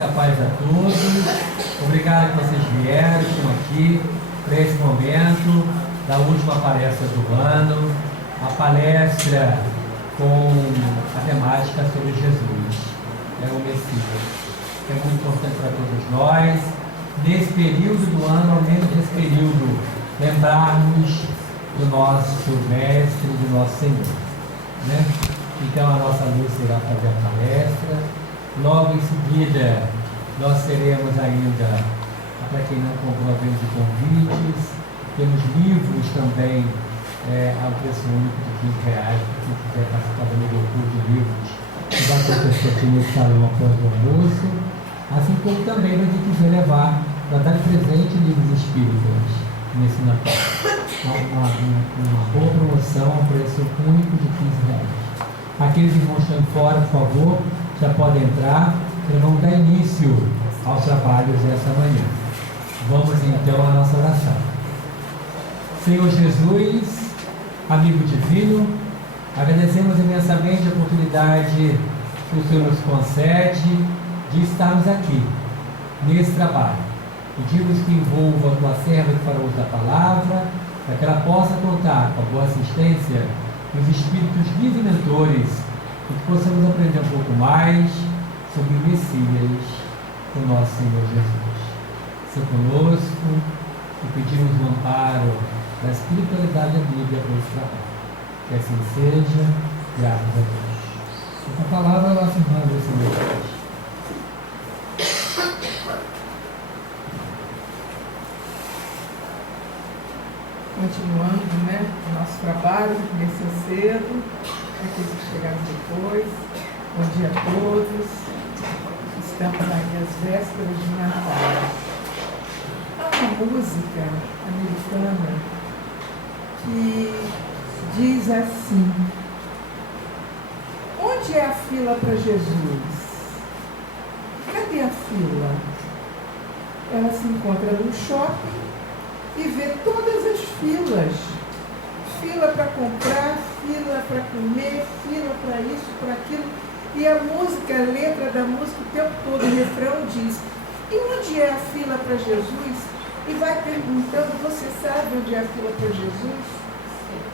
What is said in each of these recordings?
A paz a todos, obrigado que vocês vieram, estão aqui para esse momento da última palestra do ano, a palestra com a temática sobre Jesus, o Messias. É muito importante para todos nós, nesse período do ano, ao menos nesse período, lembrarmos do nosso Mestre, do nosso Senhor. Né? Então a nossa luz irá fazer a palestra. Logo em seguida, nós teremos ainda, para quem não comprou a vez de convites, temos livros também ao preço único de R$15, para quem quiser participar do meu curso de livros, que vai acontecer aqui no salão após o almoço, assim como também para quem quiser levar, para dar presente livros espíritas nesse Natal. Uma boa promoção ao preço único de R$15. Aqueles irmãos que estão fora, por favor, já podem entrar, que vamos dar início aos trabalhos dessa manhã. Vamos então à nossa oração. Senhor Jesus, amigo divino, agradecemos imensamente a oportunidade que o Senhor nos concede de estarmos aqui, nesse trabalho. Pedimos que envolva a tua serva que fará uso da palavra, para que ela possa contar com a boa assistência dos espíritos divinadores, e que possamos aprender um pouco mais sobre o Messias, o nosso Senhor Jesus. Se conosco e pedimos o amparo da espiritualidade amiga para esse trabalho. Que assim seja, graças a Deus. Essa palavra é a nossa irmã do Senhor Jesus. Continuando, o nosso trabalho, começou cedo, aqueles que chegaram depois. Bom dia a todos. Estamos aí às vésperas de Natal. Há uma música americana que diz assim: onde é a fila para Jesus? Cadê a fila? Ela se encontra no shopping e vê todas as filas. Fila para comprar, fila para comer, fila para isso, para aquilo. E a música, a letra da música, o tempo todo, o refrão diz: e onde é a fila para Jesus? E vai perguntando: você sabe onde é a fila para Jesus?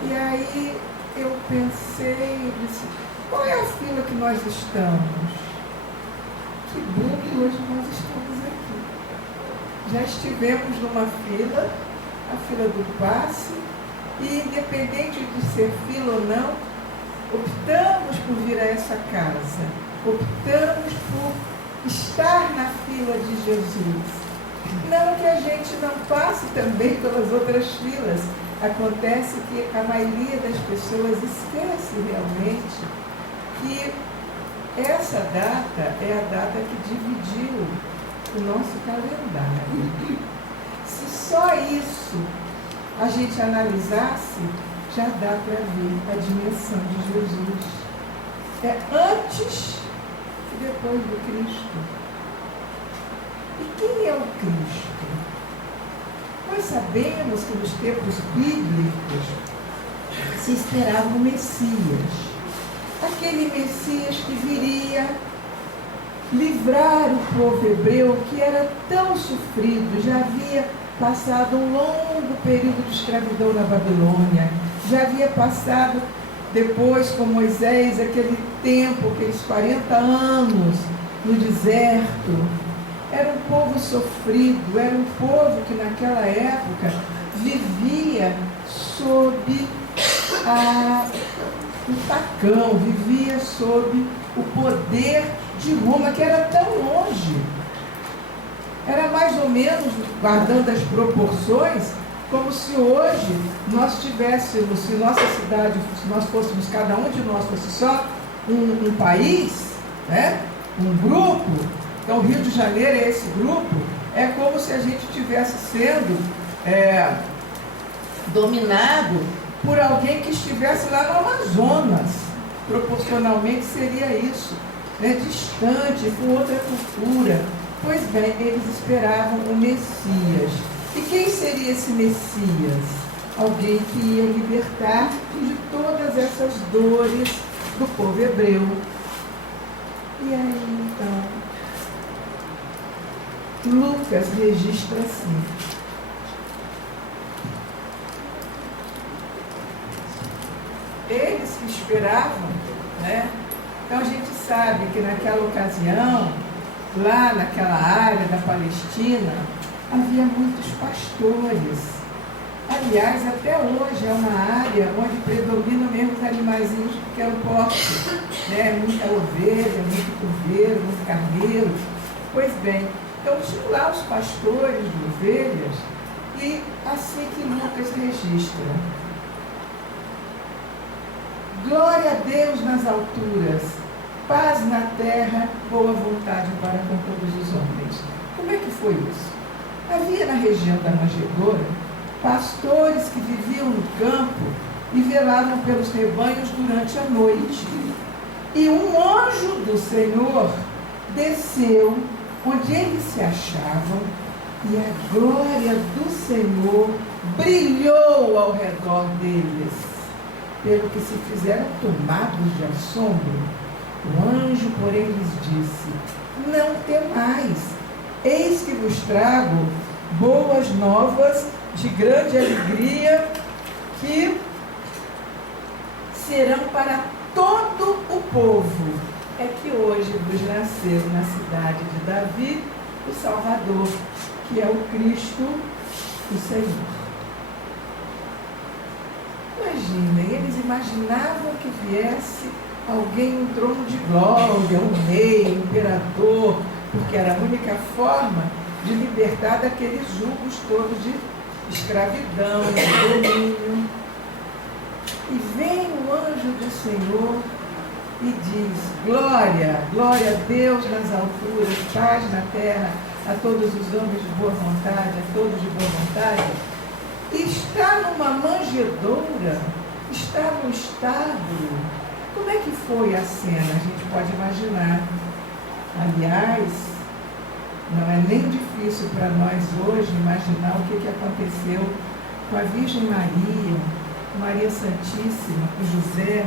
E aí eu pensei e disse: qual é a fila que nós estamos? Que bom que hoje nós estamos aqui. Já estivemos numa fila, a fila do passe, e independente de ser fila ou não, optamos por vir a essa casa, optamos por estar na fila de Jesus. Não que a gente não passe também pelas outras filas. Acontece que a maioria das pessoas esquece realmente que essa data é a data que dividiu o nosso calendário. Se só isso a gente analisasse, já dá para ver a dimensão de Jesus. É antes e depois do Cristo. E quem é o Cristo? Nós sabemos que nos tempos bíblicos se esperava o Messias. Aquele Messias que viria livrar o povo hebreu, que era tão sofrido, já havia passado um longo período de escravidão na Babilônia, já havia passado depois com Moisés aquele tempo, aqueles 40 anos no deserto. Era um povo sofrido, era um povo que naquela época vivia sob o facão, vivia sob o poder de Roma, que era tão longe. Era mais ou menos, guardando as proporções, como se hoje nós tivéssemos, se nossa cidade, se nós fôssemos, cada um de nós fosse só um país, um grupo. Então, o Rio de Janeiro é esse grupo. É como se a gente estivesse sendo dominado por alguém que estivesse lá no Amazonas. Proporcionalmente seria isso, distante, com outra cultura. Pois bem, eles esperavam o Messias. E quem seria esse Messias? Alguém que ia libertar de todas essas dores do povo hebreu. E aí, então, Lucas registra assim. Eles que esperavam, né? Então a gente sabe que naquela ocasião, lá naquela área da Palestina, havia muitos pastores. Aliás, até hoje é uma área onde predominam mesmo os animaizinhos de pequeno porte, né? Muita ovelha, muito cordeiro, muito carneiro. Pois bem, então tinham lá os pastores de ovelhas, e assim que Lucas registra: glória a Deus nas alturas, paz na terra, boa vontade para com todos os homens. Como é que foi isso? Havia na região da manjedoura pastores que viviam no campo e velavam pelos rebanhos durante a noite. E um anjo do Senhor desceu onde eles se achavam, e a glória do Senhor brilhou ao redor deles, pelo que se fizeram tomados de assombro. O anjo, porém, lhes disse: não temais, eis que vos trago boas novas de grande alegria, que serão para todo o povo. É que hoje vos nasceu na cidade de Davi o Salvador, que é o Cristo, o Senhor. Imaginem, eles imaginavam que viesse alguém um trono de glória, um rei, um imperador, porque era a única forma de libertar daqueles julgos todos de escravidão, de domínio. E vem o anjo do Senhor e diz: glória, glória a Deus nas alturas, paz na terra, a todos os homens de boa vontade, a todos de boa vontade. E está numa manjedoura, está no estábulo. Como é que foi a cena? A gente pode imaginar. Aliás, não é nem difícil para nós hoje imaginar o que aconteceu com a Virgem Maria, Maria Santíssima, com José,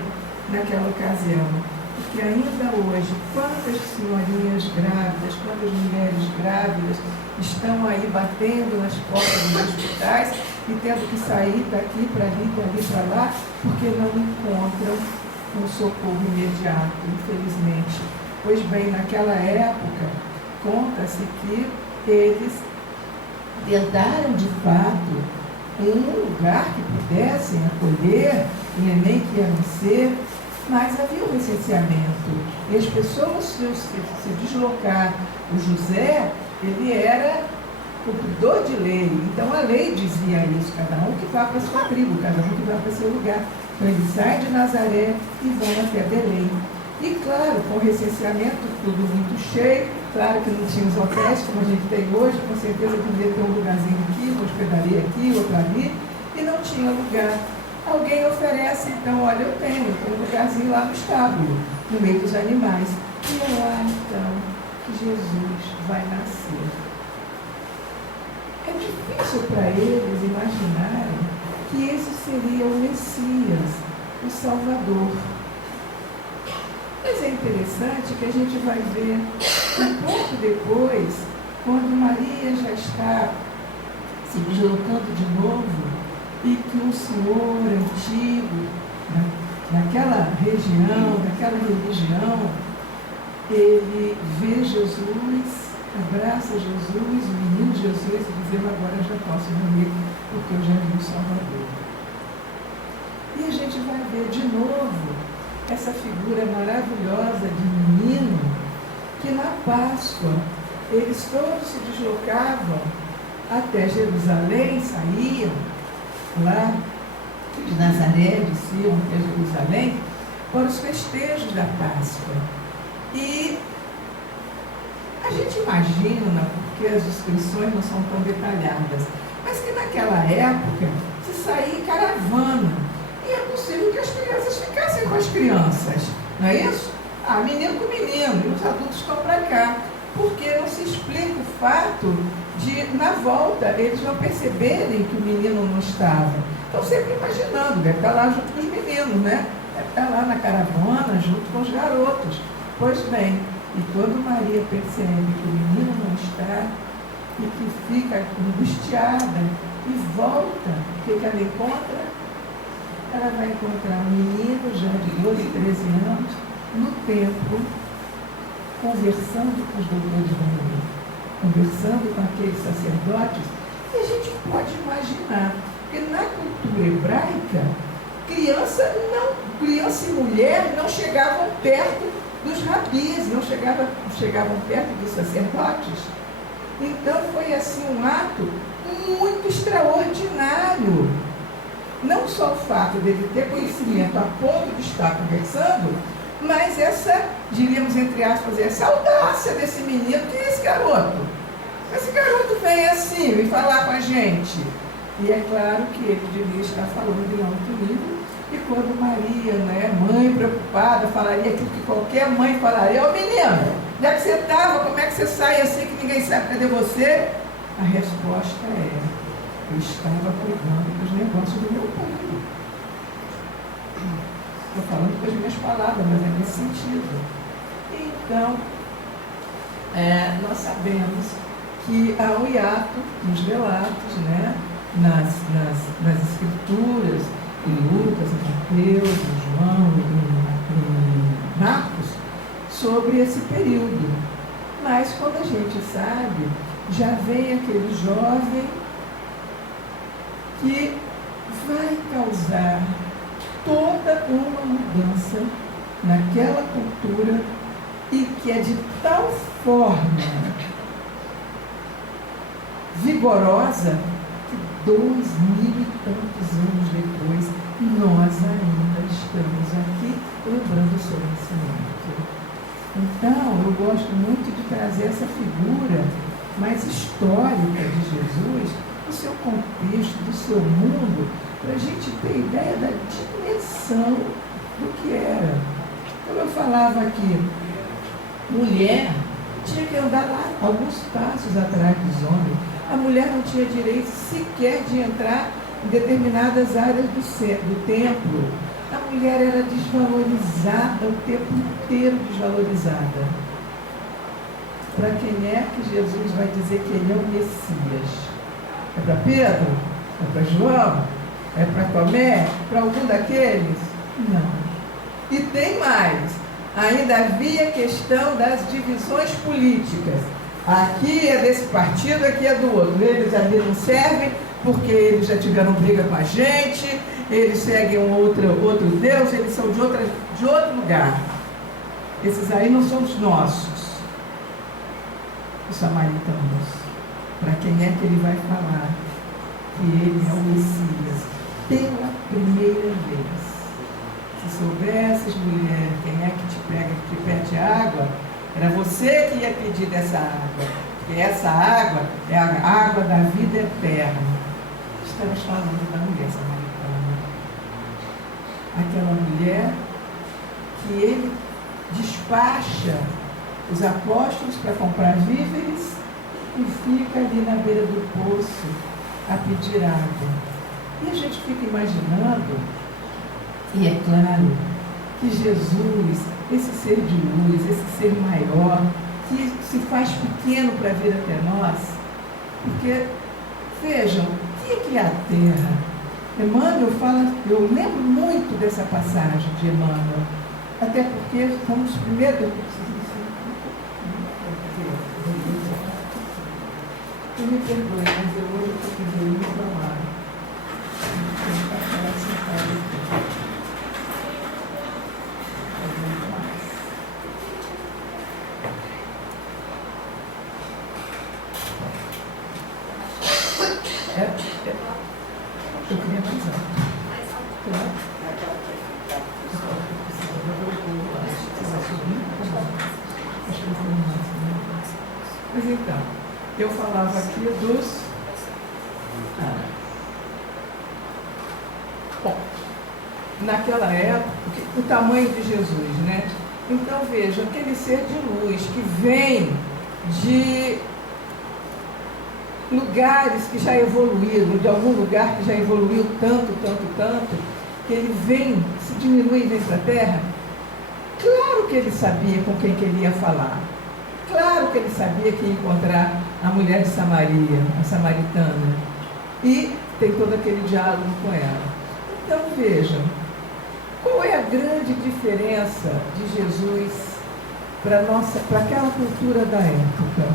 naquela ocasião. Porque ainda hoje, quantas senhorinhas grávidas, quantas mulheres grávidas estão aí batendo nas portas dos hospitais e tendo que sair daqui para ali, dali para lá, porque não encontram um socorro imediato, infelizmente. Pois bem, naquela época, conta-se que eles tentaram de fato um lugar que pudessem acolher o neném que ia nascer, mas havia um licenciamento e as pessoas se deslocar. O José, ele era cumpridor de lei, então a lei dizia isso: cada um que vá para a sua tribo, cada um que vá para o seu lugar. Então ele sai de Nazaré e vai até Belém. E claro, com o recenseamento tudo muito cheio, claro que não tinha os hotéis como a gente tem hoje, com certeza devia ter um lugarzinho aqui, uma hospedaria aqui, outra ali, e não tinha lugar. Alguém oferece, então, olha, eu tenho um lugarzinho lá no estábulo, no meio dos animais. E é lá, então, que Jesus vai nascer. É difícil para eles imaginarem que esse seria o Messias, o Salvador. Mas é interessante que a gente vai ver um pouco depois, quando Maria já está se deslocando de novo, e que um senhor antigo, naquela região, naquela religião, ele vê Jesus, abraça Jesus, o menino Jesus, dizendo: agora eu já posso morrer, porque eu já vi o Salvador. E a gente vai ver de novo essa figura maravilhosa de menino, que na Páscoa eles todos se deslocavam até Jerusalém, saíam lá de Nazaré, desciam até Jerusalém para os festejos da Páscoa. E a gente imagina, porque as descrições não são tão detalhadas, mas que naquela época se saía em caravana. E é possível que as crianças ficassem com as crianças, não é isso? Ah, menino com menino, e os adultos estão para cá. Porque não se explica o fato de, na volta, eles não perceberem que o menino não estava. Estão sempre imaginando, deve estar lá junto com os meninos, né? Deve estar lá na caravana, junto com os garotos. Pois bem, e quando Maria percebe que o menino não está, fica angustiada e volta. O que ela encontra? Ela vai encontrar um menino já de 12, 13 anos no templo, conversando com os doutores da lei, conversando com aqueles sacerdotes. E a gente pode imaginar, porque na cultura hebraica, criança e mulher não chegavam perto dos rabis, não chegavam perto dos sacerdotes. Então foi assim um ato muito extraordinário. Não só o fato dele ter conhecimento a ponto de estar conversando, mas essa, diríamos entre aspas, essa audácia desse menino. Que é esse garoto? Esse garoto vem assim, vem falar com a gente. E é claro que ele devia estar falando em alto nível. E quando Maria, né, mãe preocupada, falaria aquilo que qualquer mãe falaria: ô menino, já que você estava, como é que você sai assim que ninguém sabe cadê você? A resposta é: eu estava cuidando dos negócios do meu pai. Estou falando com as minhas palavras, mas é nesse sentido. Então, nós sabemos que há um hiato nos relatos, né, nas escrituras, em Lucas, em Mateus, em João, em Marcos, sobre esse período. Mas quando a gente sabe, já vem aquele jovem que vai causar toda uma mudança naquela cultura e que é de tal forma vigorosa que 2000 e tantos anos depois nós ainda estamos aqui lembrando sobre esse momento. Então, eu gosto muito de trazer essa figura mais histórica de Jesus, do seu contexto, do seu mundo, para a gente ter ideia da dimensão do que era. Como eu falava aqui, mulher tinha que andar lá alguns passos atrás dos homens. A mulher não tinha direito sequer de entrar em determinadas áreas do templo. A mulher era desvalorizada, o tempo inteiro desvalorizada. Para quem é que Jesus vai dizer que ele é o Messias? É para Pedro? É para João? É para Tomé? Para algum daqueles? Não. E tem mais. Ainda havia questão das divisões políticas. Aqui é desse partido, aqui é do outro. Eles ali não servem porque eles já tiveram briga com a gente, eles seguem outro Deus, eles são de outro lugar. Esses aí não são os nossos, os samaritanos. Para quem é que ele vai falar que ele é o Messias pela primeira vez? Se soubesses, mulher, quem é que te pede água, era você que ia pedir dessa água, porque essa água é a água da vida eterna. Estamos falando da mulher samaritana. Aquela mulher que ele despacha os apóstolos para comprar víveres e fica ali na beira do poço a pedir água. E a gente fica imaginando, e é claro, que Jesus, esse ser de luz, esse ser maior, que se faz pequeno para vir até nós, porque, vejam, o que é a terra? Emmanuel fala, eu lembro muito dessa passagem de Emmanuel, até porque vamos primeiro... Eu me perdoe, mas eu hoje estou pedindo muito trabalho. Eu queria mais alto. Mas então, eu falava aqui dos... Bom, naquela época, o tamanho de Jesus, né? Então veja, aquele ser de luz que vem de lugares que já evoluíram, de algum lugar que já evoluiu tanto, que ele vem, se diminui e vem para a Terra. Claro que ele sabia com quem que ele ia falar. Claro que ele sabia que ia encontrar a mulher de Samaria, a samaritana, e tem todo aquele diálogo com ela. Então vejam, qual é a grande diferença de Jesus para aquela cultura da época?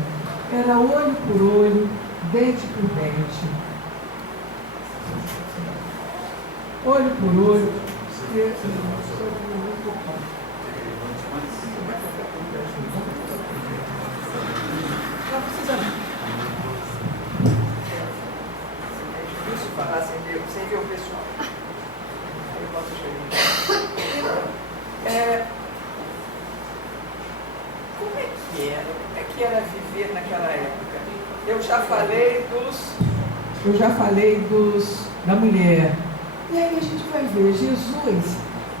Era olho por olho, dente por dente. Olho por olho. Não precisa não. É difícil falar sem ver o pessoal. Aí eu posso chegar. Como é que era viver naquela época? Eu já falei da mulher. E aí a gente vai ver, Jesus,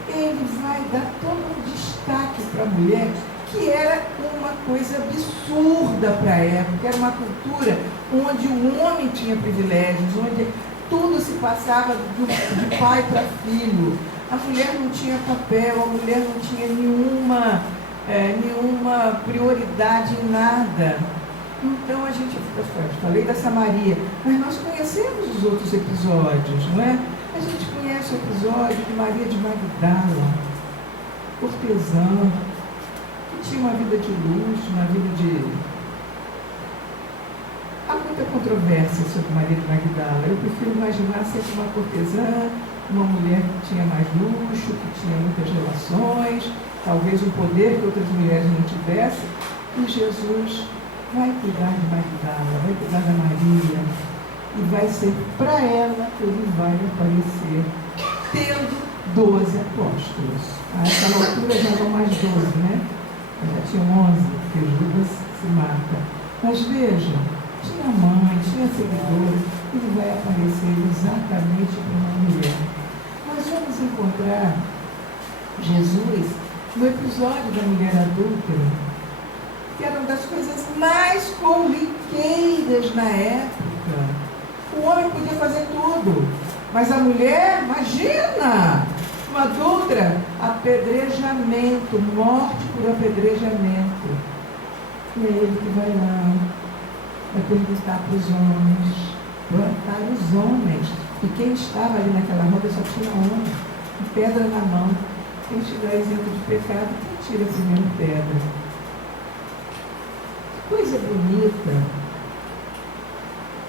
ele vai dar todo um destaque para a mulher, que era uma coisa absurda para a época, era uma cultura onde o homem tinha privilégios, onde tudo se passava de pai para filho. A mulher não tinha papel, a mulher não tinha nenhuma prioridade em nada. Então a gente, falei da Samaria, mas nós conhecemos os outros episódios, não é? A gente conhece o episódio de Maria de Magdala, cortesã, que tinha uma vida de luxo, uma vida de... Há muita controvérsia sobre Maria de Magdala. Eu prefiro imaginar sempre uma cortesã, uma mulher que tinha mais luxo, que tinha muitas relações, talvez um poder que outras mulheres não tivessem, e Jesus vai cuidar de Magdala, vai cuidar da Maria, e vai ser para ela que ele vai aparecer, tendo 12 apóstolos. A essa altura já eram mais 12, né? Já tinham 11, porque Judas se mata. Mas vejam, tinha mãe, tinha seguidores, ele vai aparecer exatamente para uma mulher. Nós vamos encontrar Jesus no episódio da mulher adúltera, que era uma das coisas mais corriqueiras na época. O homem podia fazer tudo, mas a mulher, imagina, uma adúltera, apedrejamento, morte por apedrejamento. E é ele que vai lá, vai perguntar para os homens, e quem estava ali naquela roda só tinha homem, com pedra na mão. Quem estiver isento de pecado, quem tira a primeira pedra. Coisa bonita.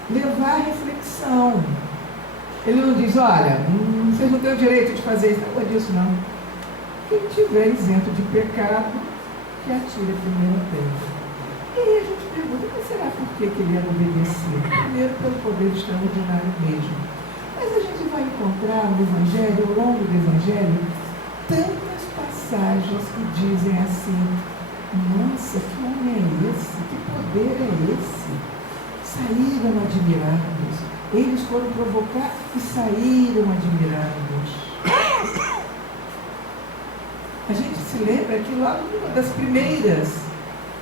Levar a reflexão. Ele não diz, olha, vocês não têm o direito de fazer isso. Não é disso, não. Quem tiver isento de pecado, que atire a primeira pedra. E aí a gente pergunta, mas será por que ele era obedecido? Primeiro, pelo poder extraordinário mesmo. Mas a gente vai encontrar no Evangelho, ao longo do Evangelho, tantas passagens que dizem assim, nossa, que homem é esse? Que poder é esse? Saíram admirados. Eles foram provocar e saíram admirados. A gente se lembra que lá numa das primeiras,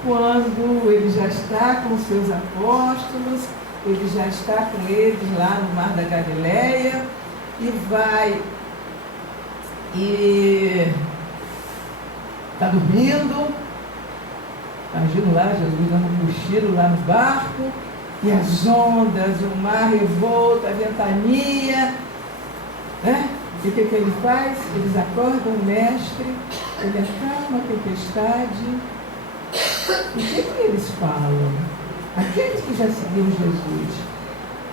quando ele já está com os seus apóstolos, ele já está com eles lá no Mar da Galileia, e vai, e está dormindo, imagina lá, Jesus dando um cochilo lá no barco, e as ondas, o mar revolta, a ventania, né? E o que ele faz? Eles acordam o mestre, ele acalma a tempestade. E o que eles falam? Aqueles que já seguiram Jesus,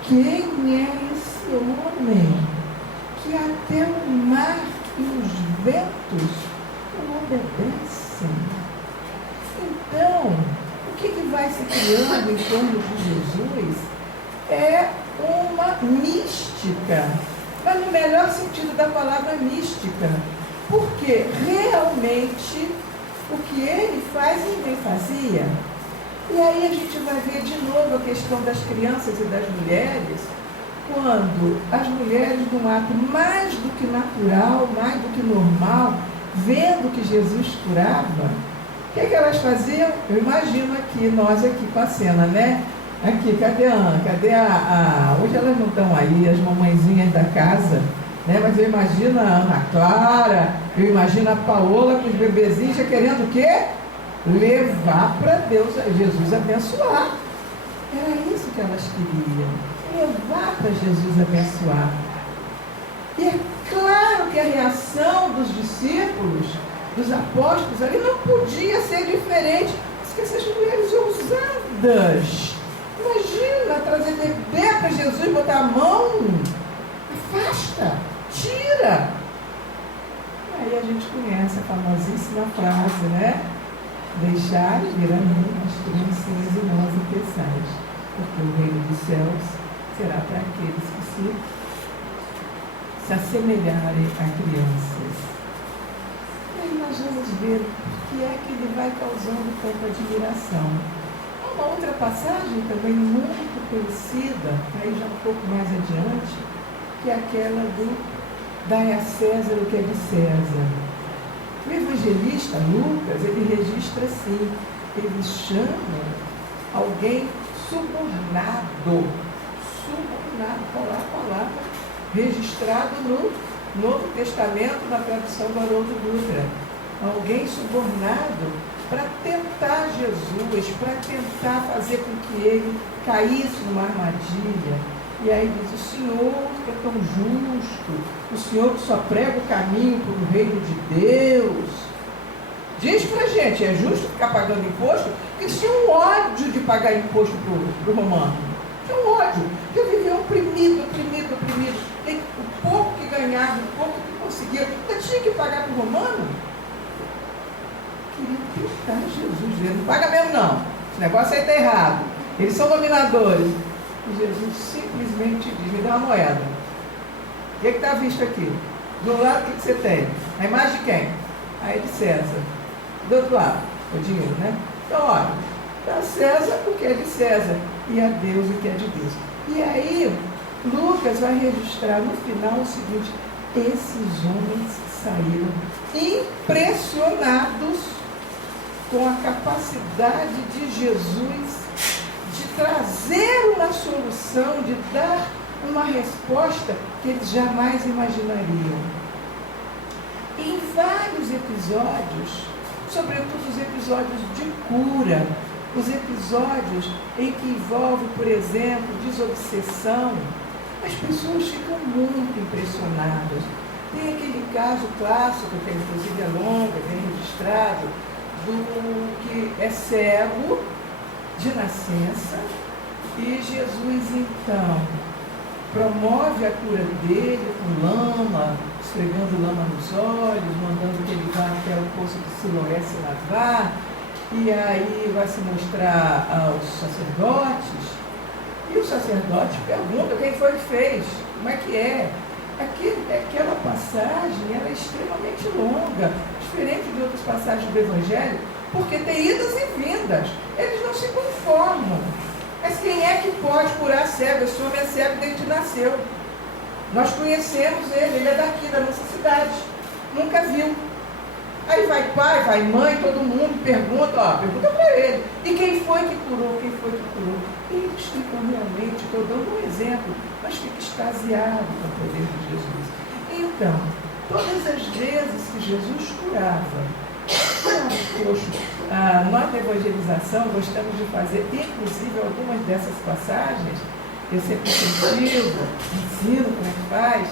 quem é esse homem que até o mar e os ventos o obedecem? Então, o que vai se criando em torno de Jesus é uma mística, mas no melhor sentido da palavra mística, porque realmente o que ele faz ninguém fazia. E aí a gente vai ver de novo a questão das crianças e das mulheres, quando as mulheres, num ato mais do que natural, mais do que normal, vendo que Jesus curava, o que elas faziam? Eu imagino aqui, nós aqui com a cena, né? Aqui, cadê a Ana? Cadê hoje elas não estão aí, as mamãezinhas da casa, né? Mas eu imagino a Ana Clara, eu imagino a Paola com os bebezinhos já querendo o quê? levar para Deus, Jesus abençoar. Era isso que elas queriam, levar para Jesus abençoar. E é claro que a reação dos discípulos, dos apóstolos ali, não podia ser diferente. Porque essas mulheres ousadas, imagina trazer bebê para Jesus, botar a mão, afasta, tira. E aí a gente conhece a famosíssima frase, né? Deixai vir a mim as criancinhas e não as impeçais, porque o reino dos céus será para aqueles que se assemelharem a crianças. E aí nós vamos ver o que é que ele vai causando tanta admiração. Há uma outra passagem também muito conhecida, aí já um pouco mais adiante, que é aquela do dai a César o que é de César. O evangelista Lucas, ele registra assim, ele chama alguém subornado, qual é a palavra registrado no Novo Testamento, na tradução do Haroldo Dutra. Alguém subornado para tentar Jesus, para tentar fazer com que ele caísse numa armadilha. E aí diz, o Senhor que é tão justo, o Senhor que só prega o caminho para o reino de Deus. Diz pra gente, é justo ficar pagando imposto? Porque eles tinham um ódio de pagar imposto para o romano. Tinha um ódio. Porque viviam oprimido. E o pouco que ganhava, o pouco que conseguia, ainda tinha que pagar para o romano. Queriam tentar Jesus. Ele não paga mesmo não. Esse negócio aí está errado. Eles são dominadores. E Jesus simplesmente diz, me dá uma moeda. O que está visto aqui? Do lado, o que você tem? A imagem de quem? A de César. Do outro lado, o dinheiro, né? Então, olha, dá a César o que é de César e a Deus o que é de Deus. E aí, Lucas vai registrar no final o seguinte, esses homens saíram impressionados com a capacidade de Jesus de trazer uma solução, de dar uma resposta que eles jamais imaginariam. Em vários episódios, sobretudo os episódios de cura, os episódios em que envolve, por exemplo, desobsessão, as pessoas ficam muito impressionadas. Tem aquele caso clássico, que inclusive é longo, bem registrado, do que é cego de nascença, e Jesus então promove a cura dele com lama, esfregando lama nos olhos, mandando que ele vá até o poço de Siloé se lavar, e aí vai se mostrar aos sacerdotes, e os sacerdotes perguntam quem foi que fez, como é que é. Aquela passagem ela é extremamente longa, diferente de outras passagens do Evangelho, porque tem idas e vindas, eles não se conformam. Mas quem é que pode curar cego? Esse homem é cego desde que nasceu. Nós conhecemos ele é daqui, da nossa cidade, nunca viu. Aí vai pai, vai mãe, todo mundo pergunta para ele. E quem foi que curou? Eles ficam realmente, estou dando um exemplo, mas ficam extasiados com o poder de Jesus. Então, todas as vezes que Jesus curava, nós da evangelização gostamos de fazer, inclusive algumas dessas passagens, eu sempre ensino como é que faz,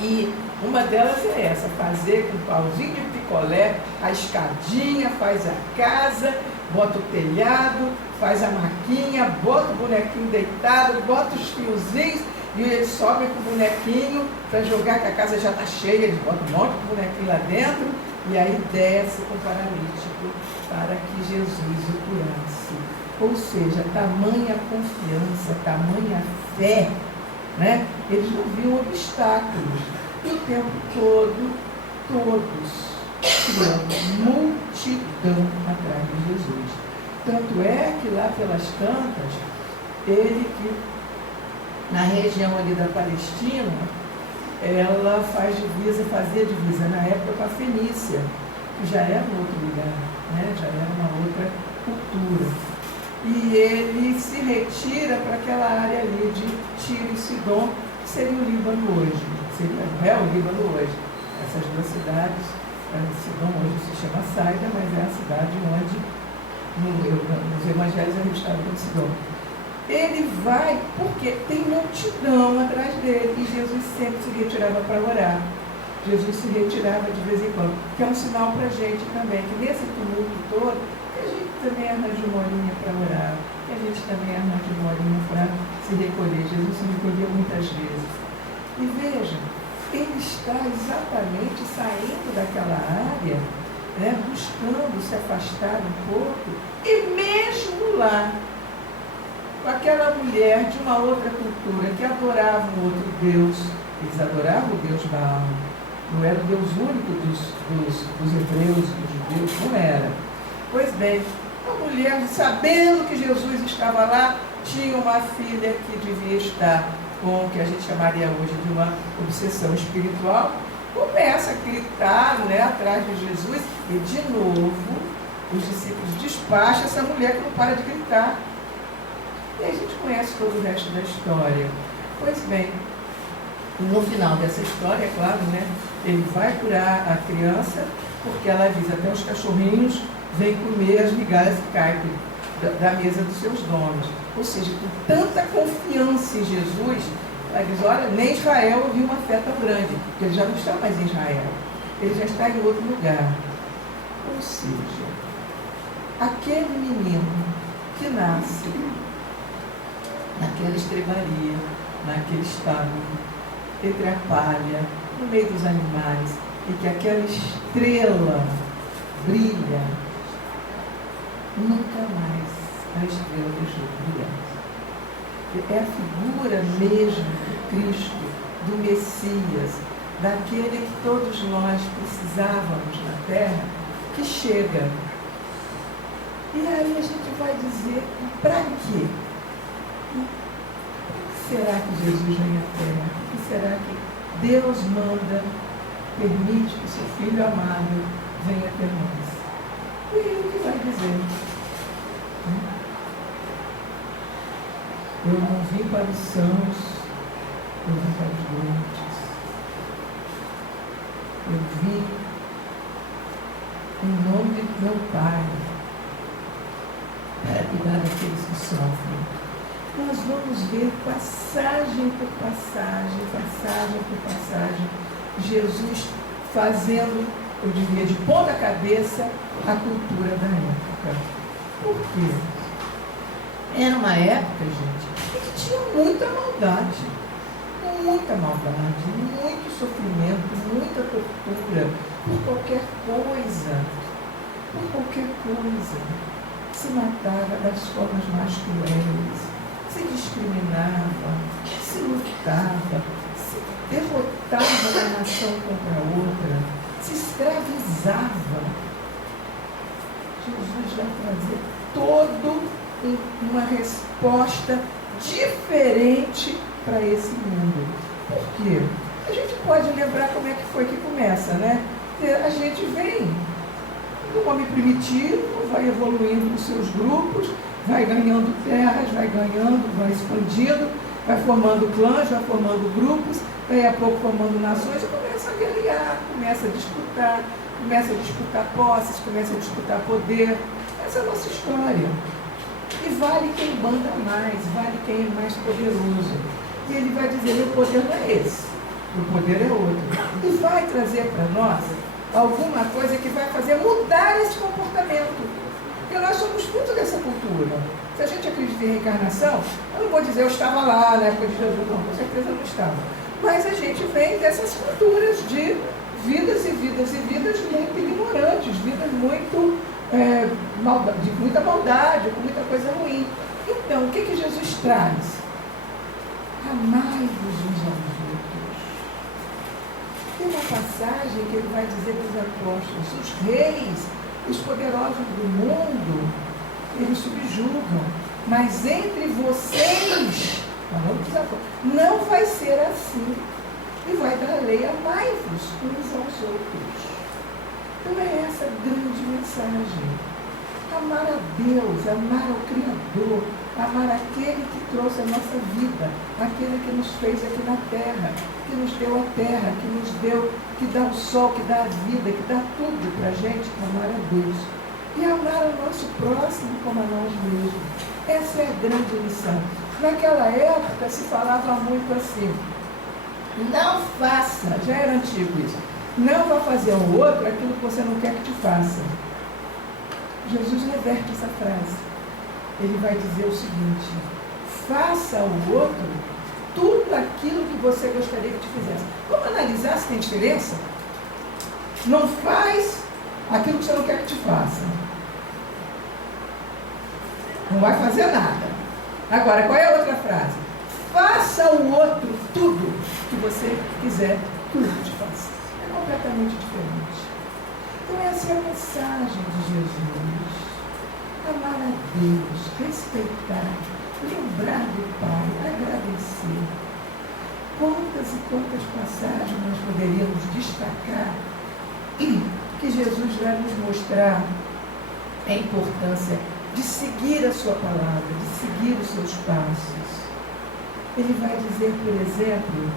e uma delas é essa, fazer com pauzinho de picolé, a escadinha, faz a casa, bota o telhado, faz a maquinha, bota o bonequinho deitado, bota os fiozinhos, e eles sobem com o bonequinho para jogar, que a casa já está cheia, eles botam um monte de bonequinho lá dentro, e aí desce com o paralítico para que Jesus o curasse. Ou seja, tamanha confiança, tamanha fé, né? Eles não viam obstáculos. E o tempo todo, todos criando multidão atrás de Jesus. Tanto é que lá pelas tantas, ele que na região ali da Palestina, ela fazia divisa na época com a Fenícia, que já era um outro lugar, né? Já era uma outra cultura. E ele se retira para aquela área ali de Tiro e Sidom, que seria o Líbano hoje, seria o Líbano hoje. Essas duas cidades Sidom hoje se chama Saida, mas é a cidade onde, nos evangelhos, é registrado como Sidom. Ele vai porque tem multidão atrás dele e Jesus sempre se retirava para orar. Jesus se retirava de vez em quando, que é um sinal para a gente também, que nesse tumulto todo, que a gente também arranja uma horinha para orar, que a gente também arranja uma horinha para se recolher. Jesus se recolhia muitas vezes. E veja, ele está exatamente saindo daquela área, né, buscando se afastar um pouco, e mesmo lá, com aquela mulher de uma outra cultura que adorava um outro Deus, eles adoravam o Deus Baal, não era o Deus único dos hebreus, dos judeus, não era. Pois bem, a mulher, sabendo que Jesus estava lá, tinha uma filha que devia estar com o que a gente chamaria hoje de uma obsessão espiritual, começa a gritar, né, atrás de Jesus, e de novo os discípulos despacham essa mulher que não para de gritar. E a gente conhece todo o resto da história. Pois bem, no final dessa história, é claro, né, ele vai curar a criança, porque ela diz, até os cachorrinhos vêm comer as migalhas que caem da mesa dos seus donos. Ou seja, com tanta confiança em Jesus, ela diz, olha, nem Israel eu vi uma fé tão grande, porque ele já não está mais em Israel, ele já está em outro lugar. Ou seja, aquele menino que nasce naquela estrebaria, naquele estábulo, entre a palha, no meio dos animais, e que aquela estrela brilha, nunca mais a estrela deixou de brilhar. É a figura mesmo do Cristo, do Messias, daquele que todos nós precisávamos na Terra, que chega. E aí a gente vai dizer, para quê? Por que será que Jesus vem à Terra? Por que será que Deus manda, permite que seu Filho amado venha até nós? E ele que vai dizer, eu não vim para os sãos, eu vim para os doentes. Eu vim em nome do meu Pai para cuidar daqueles que sofrem. Nós vamos ver passagem por passagem, Jesus fazendo, eu diria, de ponta cabeça a cultura da época. Por quê? Era uma época, gente, que tinha muita maldade, muito sofrimento, muita tortura, por qualquer coisa. Se matava das formas mais cruéis, se discriminava, se lutava, se derrotava uma nação contra a outra, se escravizava. Jesus vai trazer todo uma resposta diferente para esse mundo. Por quê? A gente pode lembrar como é que foi que começa, né? A gente vem do homem primitivo, vai evoluindo nos seus grupos, vai ganhando terras, vai expandindo, vai formando clãs, vai formando grupos, daí a pouco formando nações e começa a guerrear, começa a disputar posses, começa a disputar poder. Essa é a nossa história. E vale quem manda mais, vale quem é mais poderoso. E ele vai dizer, meu poder não é esse, o poder é outro. E vai trazer para nós alguma coisa que vai fazer mudar esse comportamento. Porque nós somos fruto dessa cultura. Se a gente acredita em reencarnação, eu não vou dizer eu estava lá na época de Jesus, não, com certeza não estava. Mas a gente vem dessas culturas de vidas e vidas muito ignorantes, vidas muito de muita maldade, com muita coisa ruim. Então, o que Jesus traz? Amai-vos uns aos outros. Tem uma passagem que ele vai dizer para os apóstolos, os reis, os poderosos do mundo, eles subjugam, mas entre vocês, não vai ser assim. E vai dar a lei, amai-vos uns aos outros. Então é essa grande mensagem. Amar a Deus, amar ao Criador, Amar aquele que trouxe a nossa vida, aquele que nos fez aqui na terra, que nos deu a terra, que nos deu, que dá o sol, que dá a vida, que dá tudo para a gente, amar a Deus. E amar o nosso próximo como a nós mesmos. Essa é a grande lição. Naquela época se falava muito assim, não faça, já era antigo isso, não vá fazer ao outro aquilo que você não quer que te faça. Jesus reverte essa frase. Ele vai dizer o seguinte, faça ao outro tudo aquilo que você gostaria que te fizesse. Vamos analisar se tem diferença? Não faz aquilo que você não quer que te faça. Não vai fazer nada. Agora, qual é a outra frase? Faça ao outro tudo que você quiser que o outro te faça. É completamente diferente. Então essa é a mensagem de Jesus. Amar a Deus, respeitar, lembrar do Pai, agradecer. Quantas e quantas passagens nós poderíamos destacar que Jesus vai nos mostrar a importância de seguir a sua palavra, de seguir os seus passos. Ele vai dizer, por exemplo,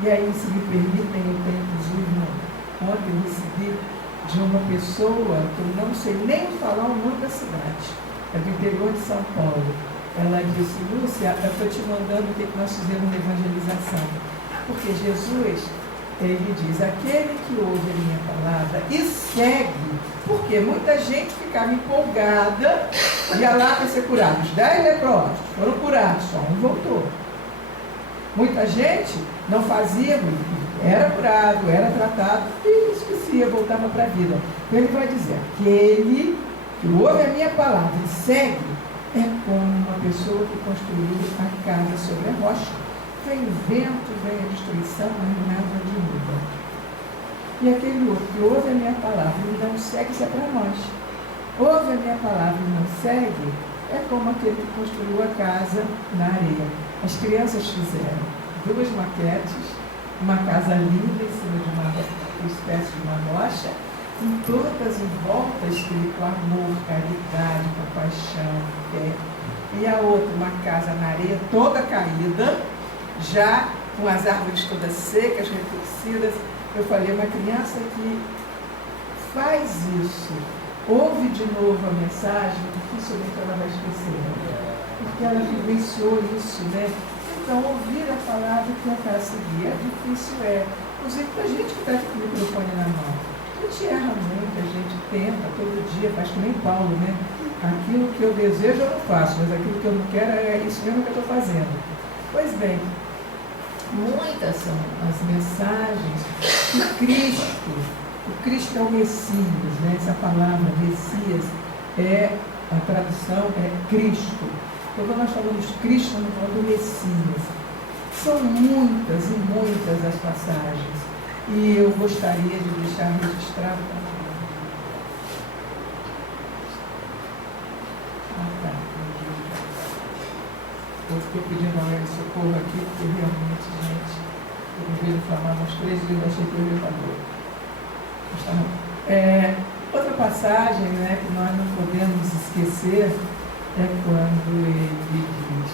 e aí se me permitem, eu tenho inclusive ontem eu recebi de uma pessoa que eu não sei nem falar o nome da cidade, é do interior de São Paulo. Ela disse, Lúcia, eu estou te mandando o que nós fizemos na evangelização. Porque Jesus, ele diz, aquele que ouve a minha palavra e segue, porque muita gente ficava empolgada, ia lá para ser curado. Os 10 leprosos foram curados, só um voltou. Muita gente não fazia, era curado, era tratado e esquecia, voltava para a vida. Então ele vai dizer, aquele que ouve a minha palavra e segue, é como uma pessoa que construiu a casa sobre a rocha. Vem o vento, vem a destruição, mas nada derruba. E aquele outro que ouve a minha palavra e não segue, isso é para nós. Ouve a minha palavra e não segue, é como aquele que construiu a casa na areia. As crianças fizeram 2 maquetes, uma casa linda em cima de uma espécie de uma rocha, com todas em volta escrito amor, caridade, compaixão, fé. E a outra, uma casa na areia toda caída, já com as árvores todas secas, retorcidas. Eu falei, uma criança que faz isso, ouve de novo a mensagem, dificilmente ela vai esquecer, porque ela vivenciou isso, né? Então, ouvir a palavra e tentar seguir, é difícil, inclusive para a gente que está com o microfone na mão. A gente erra muito, a gente tenta todo dia, faz que nem Paulo, né? Aquilo que eu desejo eu não faço, mas aquilo que eu não quero é isso mesmo que eu estou fazendo. Pois bem, muitas são as mensagens que o Cristo é o Messias, né? Essa palavra Messias a tradução é Cristo. Então, quando nós falamos Cristo, nós falamos do Messias. São muitas e muitas as passagens. E eu gostaria de deixar registrado. Eu estou pedindo a de socorro aqui, porque realmente, gente, eu me vejo falar uns 3 dias, achei que eu ia falar. Outra passagem, né, que nós não podemos esquecer é quando ele diz: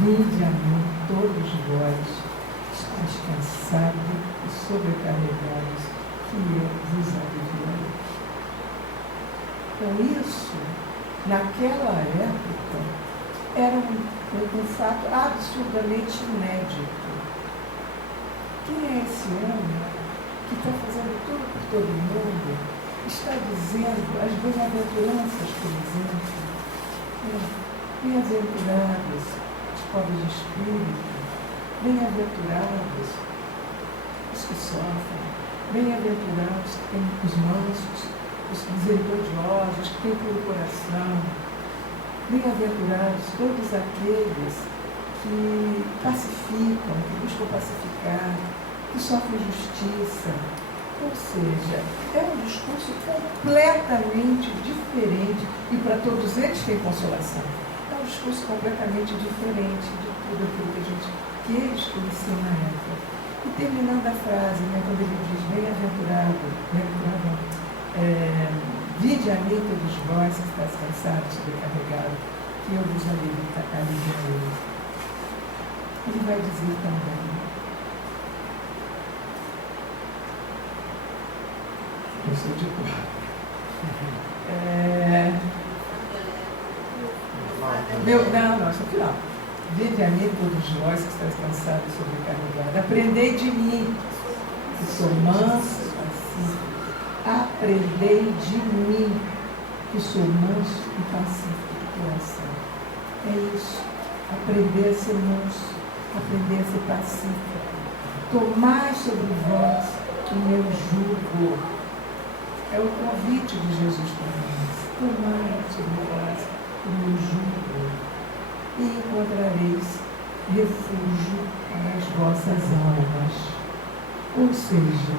vinde a mim todos vós, estáis cansados e sobrecarregados, que eu vos aliviarei. Então isso, naquela época, era um fato absurdamente inédito. Quem é esse homem que está fazendo tudo por todo mundo, está dizendo as bem-aventuranças, por exemplo? Bem-aventurados os pobres de espírito, bem-aventurados os que sofrem, bem-aventurados que têm os mansos, os misericordiosos, que têm puro coração, bem-aventurados todos aqueles que pacificam, que buscam pacificar, que sofrem justiça. Ou seja, é um discurso completamente diferente, e para todos eles tem consolação. É um discurso completamente diferente de tudo aquilo que eles conheciam na época. E terminando a frase, né, quando ele diz: vinde a mim todos vós que estáis cansados, sobrecarregados, que eu vos darei muita carinho a ele. Ele vai dizer também, eu sou de cor. Não, isso aqui não. Vinde a mim todos vós que estáis cansados e sobrecarregados. Aprendei de mim, que sou manso e pacífico. Aprendei de mim, que sou manso e pacífico de coração. É isso. Aprender a ser manso, aprender a ser pacífico. Tomai sobre vós o meu jugo. É o convite de Jesus para nós. Tomai sobre vós o meu jugo e encontrareis refúgio para as vossas almas. Ou seja,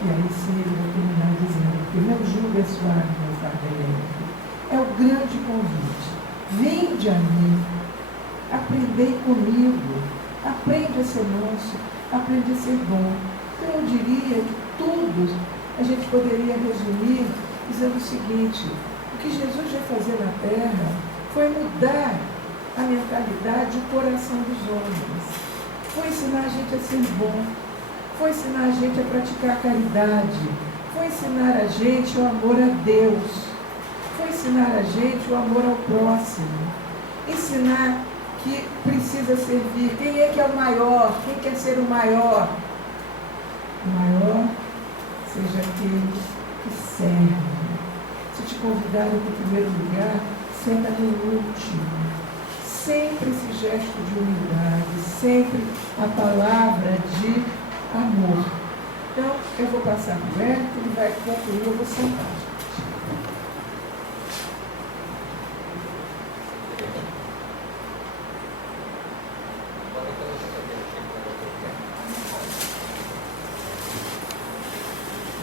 e aí sim ele vai terminar dizendo que o meu jugo é suave, meu fardo é leve. É o grande convite. Vinde a mim, aprendei comigo, aprende a ser manso, aprende a ser bom. Então eu diria que tudo a gente poderia resumir dizendo o seguinte: o que Jesus vai fazer na terra foi mudar a mentalidade e o coração dos homens. Foi ensinar a gente a ser bom, foi ensinar a gente a praticar a caridade, foi ensinar a gente o amor a Deus, foi ensinar a gente o amor ao próximo, ensinar que precisa servir. Quem é que é o maior? Quem quer ser o maior? O maior seja aquele que serve. Se te convidarem para o primeiro lugar, senta no último. Sempre esse gesto de humildade, sempre a palavra de amor. Então, eu vou passar para o Hélio, ele vai concluir, eu vou sentar.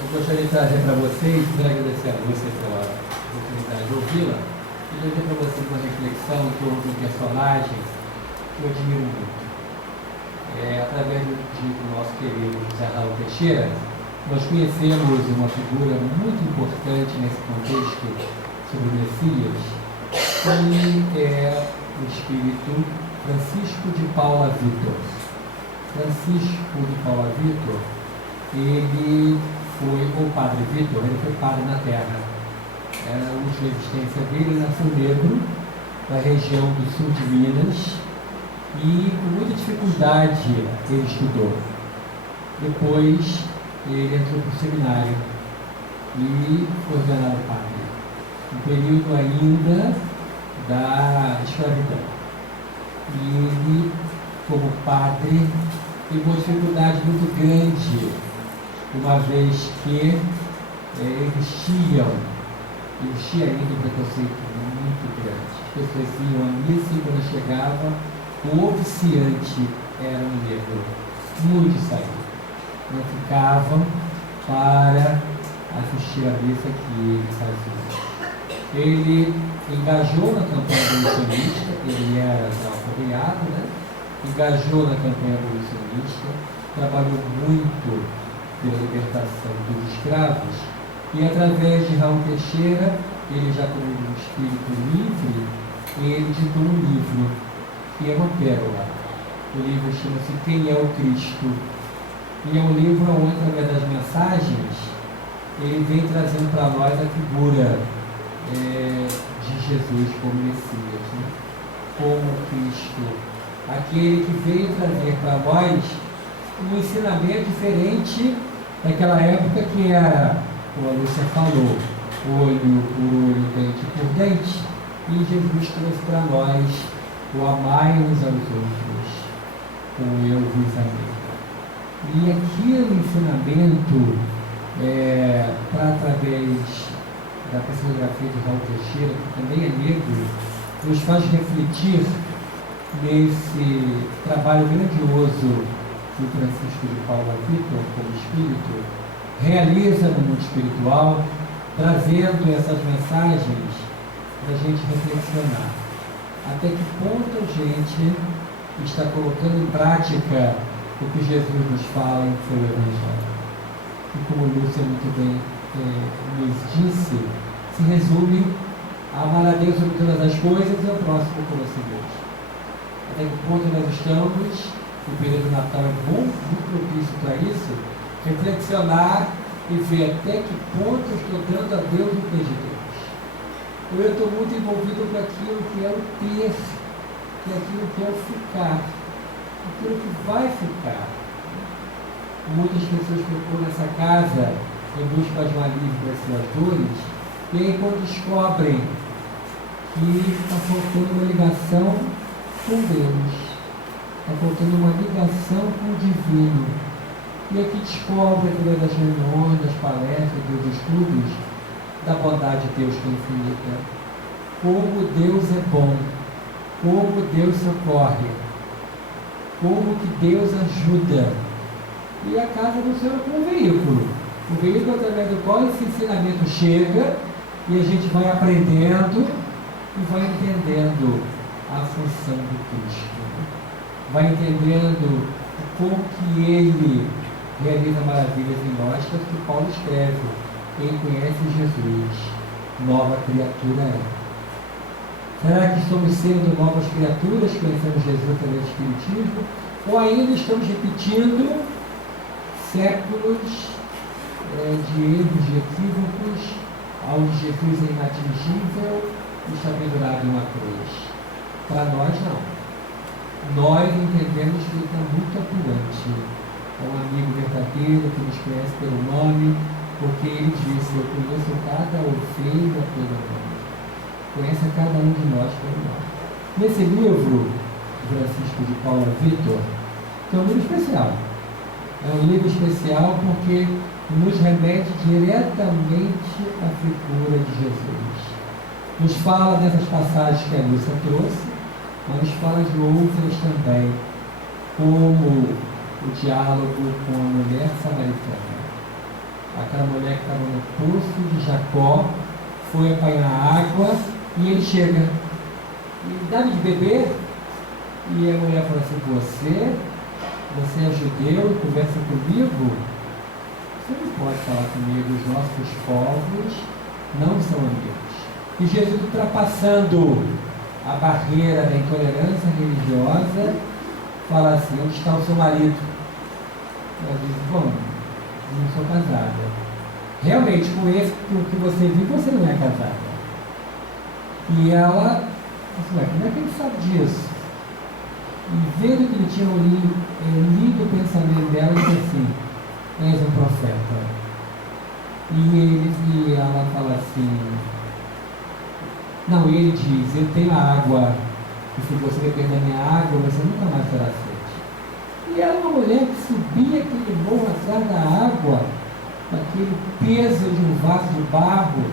Eu gostaria de trazer para vocês, agradecer a você pela oportunidade de ouvi-la, e trazer para vocês uma reflexão em torno de personagens que eu admiro muito. Através do nosso querido José Raul Teixeira, nós conhecemos uma figura muito importante nesse contexto sobre o Messias, que é o espírito Francisco de Paula Vitor. Francisco de Paula Vitor, ele foi o Padre Vitor, ele foi padre na Terra. A última existência dele, nasceu negro, da região do sul de Minas, e com muita dificuldade ele estudou. Depois ele entrou para o seminário e foi ordenado padre, no período ainda da escravidão. E ele, como padre, teve uma dificuldade muito grande, uma vez que existia ainda um preconceito muito grande. As pessoas iam à missa e quando chegava, o oficiante era um negro. Muitos saíam. Não ficavam para assistir a missa que ele fazia. Ele engajou na campanha abolicionista, ele era alfabetado, né? Engajou na campanha abolicionista, trabalhou muito pela libertação dos escravos, e através de Raul Teixeira, ele já como um espírito livre, ele ditou um livro, que é uma pérola. O livro chama-se Quem é o Cristo? E é um livro onde, através das mensagens, ele vem trazendo para nós a figura de Jesus como Messias, né? Como Cristo, aquele que veio trazer para nós um ensinamento diferente daquela época, que era, como a Lúcia falou, olho por olho, dente por dente, e Jesus trouxe para nós o amai uns aos outros, como eu vos amei. E aquele ensinamento, através da psicografia de Raul Teixeira, que também é negro, nos faz refletir nesse trabalho grandioso que o Francisco de Paula Vitor, como espírito, realiza no mundo espiritual, trazendo essas mensagens para a gente reflexionar. Até que ponto a gente está colocando em prática o que Jesus nos fala em seu Evangelho. E como Lúcia muito bem nos disse, se resume Amar a Deus sobre todas as coisas e ao próximo como a si mesmo. Até que ponto nós estamos, o período do Natal é muito propício para isso, reflexionar e ver até que ponto eu estou dando a Deus o que é de Deus. Ou eu estou muito envolvido com aquilo que é o ter, que é aquilo que é o ficar, aquilo que vai ficar. Muitas pessoas procuram essa casa em busca de um alívio para as suas dores, e aí quando descobrem que está faltando uma ligação com Deus, está faltando uma ligação com o divino, e aqui descobre, através das reuniões, das palestras, dos estudos, da bondade de Deus que é infinita, como Deus é bom, como Deus socorre, como que Deus ajuda. E a casa do Senhor é como um veículo através do qual esse ensinamento chega e a gente vai aprendendo e vai entendendo a função do Cristo, vai entendendo como que Ele realiza maravilhas em nós, que é o que Paulo escreve: quem conhece Jesus, nova criatura é. Será que estamos sendo novas criaturas, conhecendo Jesus através do Espiritismo, ou ainda estamos repetindo séculos de erros, de equívocos, onde Jesus é inatingível e está pendurado em uma cruz? Para nós, não. Nós entendemos que ele está muito atuante. É um amigo verdadeiro que nos conhece pelo nome, porque ele disse: eu conheço cada ovelha pelo nome. Conhece a cada um de nós pelo nome. Nesse livro, Francisco de Paula Vitor, que é um livro especial. É um livro especial porque nos remete diretamente à figura de Jesus. Nos fala dessas passagens que a Lúcia trouxe, mas nos fala de outras também, como o diálogo com a mulher samaritana. Aquela mulher que estava no poço de Jacó, foi apanhar água e ele chega e dá-me de beber. E a mulher fala assim: você é judeu e conversa comigo? Você não pode falar comigo, os nossos povos não são amigos. E Jesus, ultrapassando a barreira da intolerância religiosa, fala assim: onde está o seu marido? Ela diz: bom, não sou casada. Realmente, com esse que você viu, você não é casada. E ela disse: ué, como é que ele sabe disso? E vendo que ele tinha lido o pensamento dela, ele disse assim: és um profeta. E ela fala assim: não, e ele diz: eu tenho a água, e se você beber da minha água, você nunca mais terá sede. E ela é uma mulher que subia aquele morro atrás da água, aquele peso de um vaso de barro,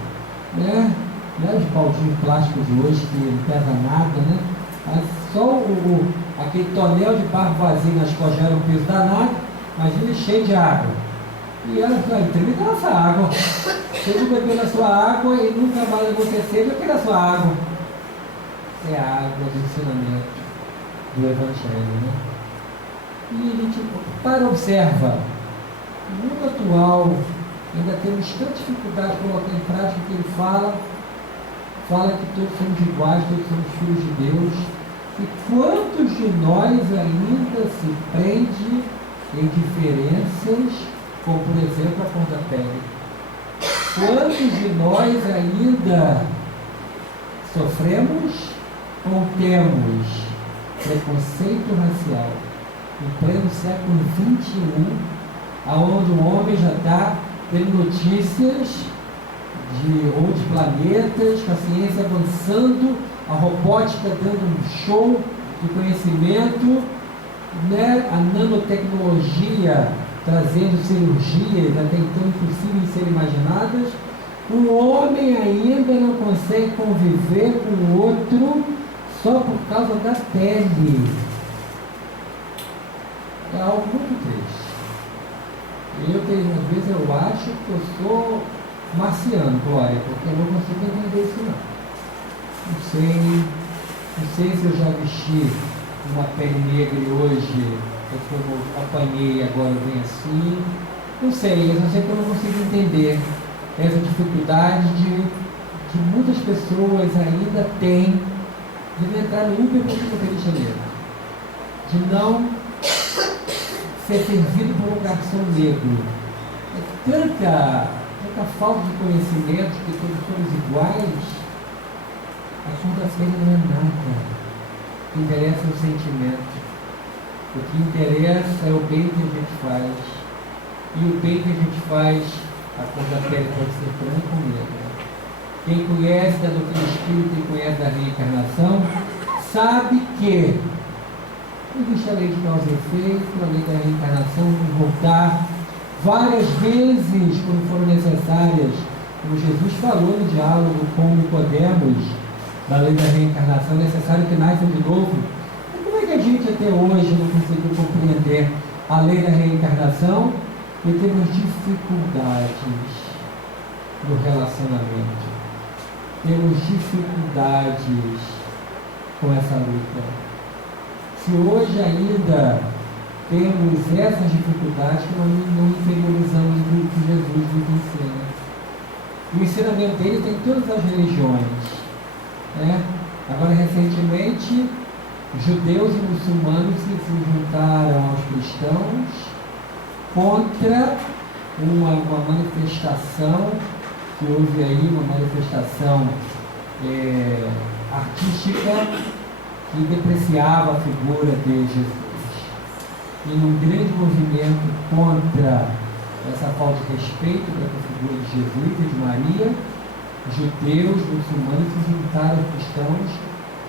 né? Não é os baldinhos plásticos de hoje que não pesa nada, né? Mas só aquele tonel de barro vazio nas costas já era um peso danado, imagina cheio de água. E ela falou: termina essa água. Se eu beber da sua água e nunca mais você sede, eu quero a sua água. É a água do ensinamento do Evangelho, né? E a gente observa, no mundo atual, ainda temos tanta dificuldade de colocar em prática o que ele fala que todos somos iguais, todos somos filhos de Deus. E quantos de nós ainda se prende em diferenças, como por exemplo a cor da pele? Quantos de nós ainda sofremos ou temos preconceito racial em pleno século XXI, onde o homem já está tendo notícias de outros planetas, com a ciência avançando, a robótica dando um show de conhecimento, né? A nanotecnologia trazendo cirurgias até então impossíveis de serem imaginadas. O homem ainda não consegue conviver com o outro só por causa da pele. É algo muito triste. Às vezes eu acho que eu sou marciano, Glória, porque eu não consigo entender isso não sei se eu já vesti uma pele negra e hoje eu apanhei e agora vem assim, não sei, eu só sei que eu não consigo entender essa dificuldade de que muitas pessoas ainda têm de não entrar no Uber porque não tem janeiro, de não ser servido por um garçom negro. É tanta falta de conhecimento que todos somos iguais. A segunda-feira não é nada. O que interessa é o sentimento. O que interessa é o bem que a gente faz. E o bem que a gente faz, a cor da pele pode ser branca ou negra. Quem conhece da doutrina espírita e conhece da reencarnação, sabe que existe a lei de causa e efeito, a lei da reencarnação, de voltar várias vezes quando foram necessárias, como Jesus falou no diálogo com Nicodemos, da lei da reencarnação, é necessário que nasça de novo. E como é que a gente até hoje não conseguiu compreender a lei da reencarnação e temos dificuldades no relacionamento? Temos dificuldades com essa luta. Se hoje ainda temos essas dificuldades, nós não interiorizamos o que Jesus nos ensina. O ensinamento dele tem em todas as religiões. Agora, recentemente, judeus e muçulmanos se juntaram aos cristãos contra uma manifestação que houve aí, uma manifestação artística que depreciava a figura de Jesus. E num grande movimento contra essa falta de respeito para a figura de Jesus e de Maria, judeus, muçulmanos se juntaram aos cristãos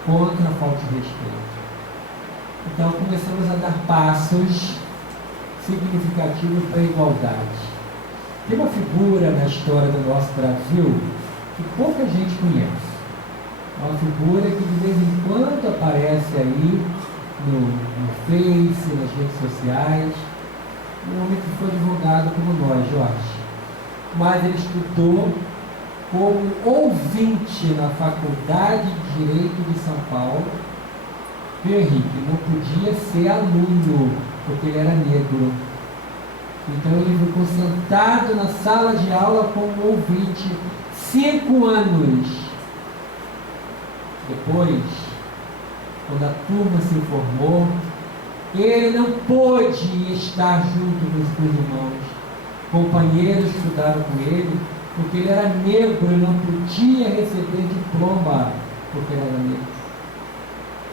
contra a falta de respeito. Então começamos a dar passos significativos para a igualdade. Tem uma figura na história do nosso Brasil que pouca gente conhece. É uma figura que de vez em quando aparece aí no Face, nas redes sociais. Um homem que foi advogado como nós, Jorge. Mas ele estudou como ouvinte na Faculdade de Direito de São Paulo. Viu, Henrique? Não podia ser aluno, porque ele era negro. Então ele ficou sentado na sala de aula como ouvinte 5 anos. Depois, quando a turma se formou, ele não pôde estar junto dos seus irmãos. Companheiros estudaram com ele, porque ele era negro e não podia receber diploma, porque ele era negro.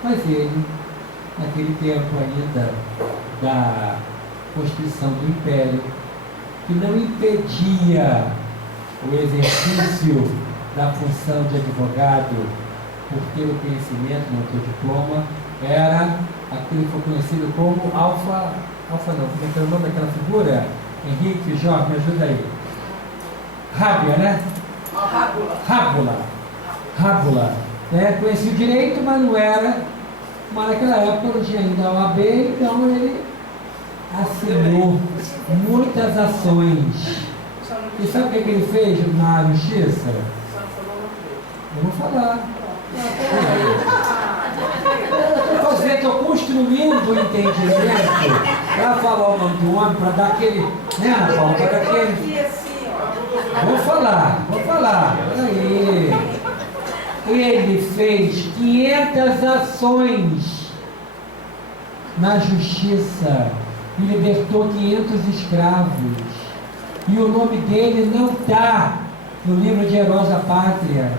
Mas ele, naquele tempo ainda da Constituição do Império, que não impedia o exercício da função de advogado por ter o conhecimento, não ter o diploma, era aquilo que foi conhecido como como é que era o nome daquela figura? Henrique, Jorge, me ajuda aí. Rábia, né? Rábula. Conhecia o direito, mas não era. Mas naquela época não tinha ainda a OAB, então ele assinou muitas ações. E sabe o que ele fez na justiça? Eu vou falar. Estou construindo o entendimento para falar o nome do homem, para dar aquele. Ana Paula? Para dar aquele. Vou falar. Peraí. Ele fez 500 ações na justiça e libertou 500 escravos. E o nome dele não está no livro de Heróis da Pátria.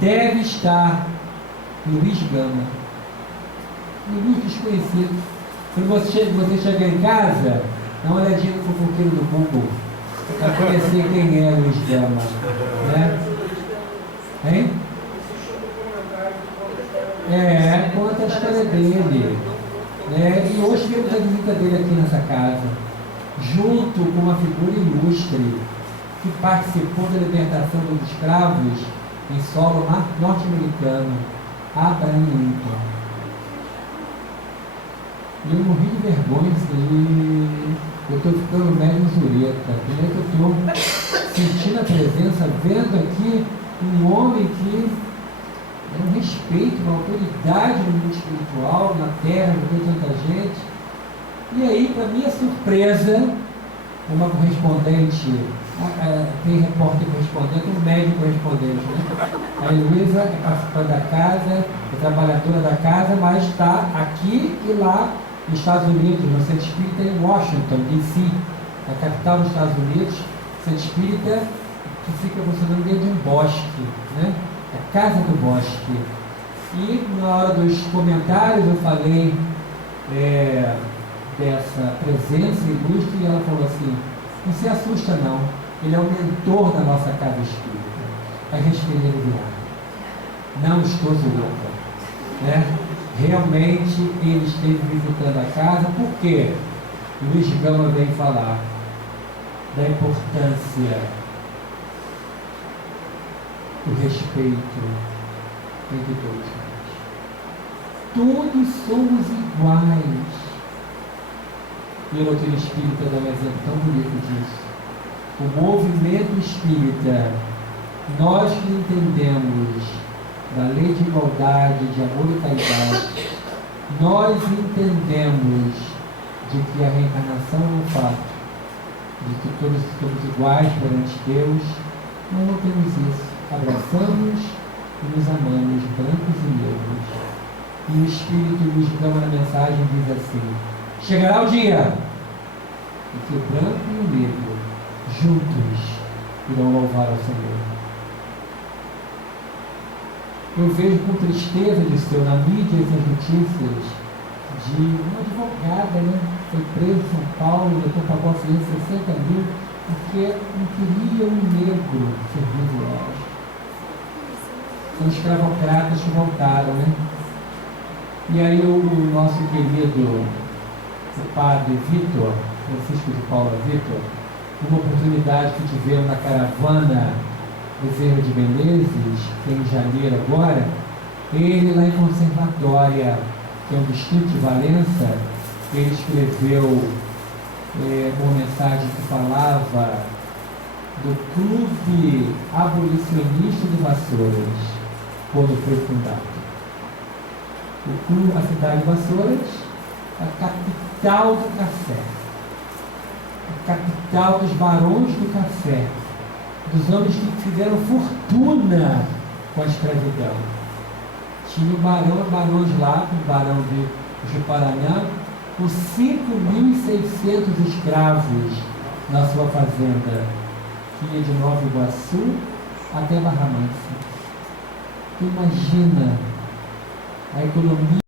Deve estar. Luiz Gama. Luiz desconhecido. Quando você chegar em casa, dá uma olhadinha no fofoqueiro do Google para conhecer quem é Luiz Gama. Hein? Conta a história dele. E hoje temos a visita dele aqui nessa casa, junto com uma figura ilustre que participou da libertação dos escravos em solo norte-americano, Abraham Lincoln. E eu morri de vergonha e eu estou ficando médio zureta. Primeiro que eu estou sentindo a presença, vendo aqui um homem que é um respeito, uma autoridade no mundo espiritual, na terra, no meio de tanta gente. E aí, para minha surpresa, uma correspondente tem repórter correspondente, um médico correspondente, né? A Heloísa é participante da casa, é trabalhadora da casa, mas está aqui e lá nos Estados Unidos, no Centro Espírita em Washington, D.C., na capital dos Estados Unidos, Centro Espírita que fica funcionando dentro de um bosque, né? A Casa do Bosque. E na hora dos comentários eu falei dessa presença ilustre e ela falou assim: não se assusta não, ele é o mentor da nossa casa espírita. A gente queria ele virar. Não estou zoando, né? Realmente ele esteve visitando a casa, porque Luiz Gama vem falar da importância do respeito entre todos nós. Todos somos iguais. E a doutrina espírita dá um exemplo tão bonito disso. O movimento espírita, nós que entendemos da lei de igualdade, de amor e caridade, nós entendemos de que a reencarnação é um fato, de que todos somos iguais perante Deus. Nós não temos isso. Abraçamos e nos amamos, brancos e negros. E o Espírito nos dá uma mensagem, diz assim: chegará o dia em que o branco e o negro juntos irão louvar ao Senhor. Eu vejo com tristeza, disse eu, na mídia essas notícias de uma advogada, né? Foi preso em São Paulo, depois pagou a fiança de 60 mil, porque não queria um negro servindo ela. São escravocratas que voltaram, né? E aí o nosso querido, o padre Vitor, Francisco de Paula Vitor, uma oportunidade que tivemos na caravana Bezerra de Menezes, que é em janeiro agora, ele lá em Conservatória, que é um distrito de Valença, ele escreveu uma mensagem que falava do Clube Abolicionista de Vassouras, quando foi fundado. O clube, a cidade de Vassouras, a capital do café, a capital dos barões do café, dos homens que fizeram fortuna com a escravidão. Tinha barões lá, o barão de Juparanã, com 5.600 escravos na sua fazenda, que ia de Nova Iguaçu até Barra Mansa. Imagina a economia